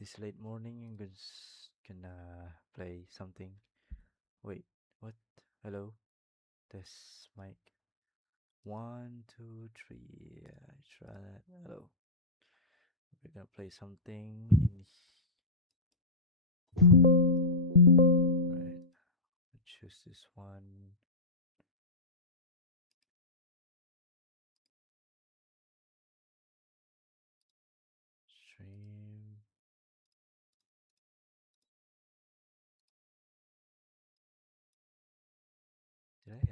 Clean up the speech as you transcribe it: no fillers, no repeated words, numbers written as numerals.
This late morning, I'm gonna play something. Wait, what? Hello, this mic. One, two, three. Try that. Hello. We're gonna play something in. Right. Choose this one. Stream. Did I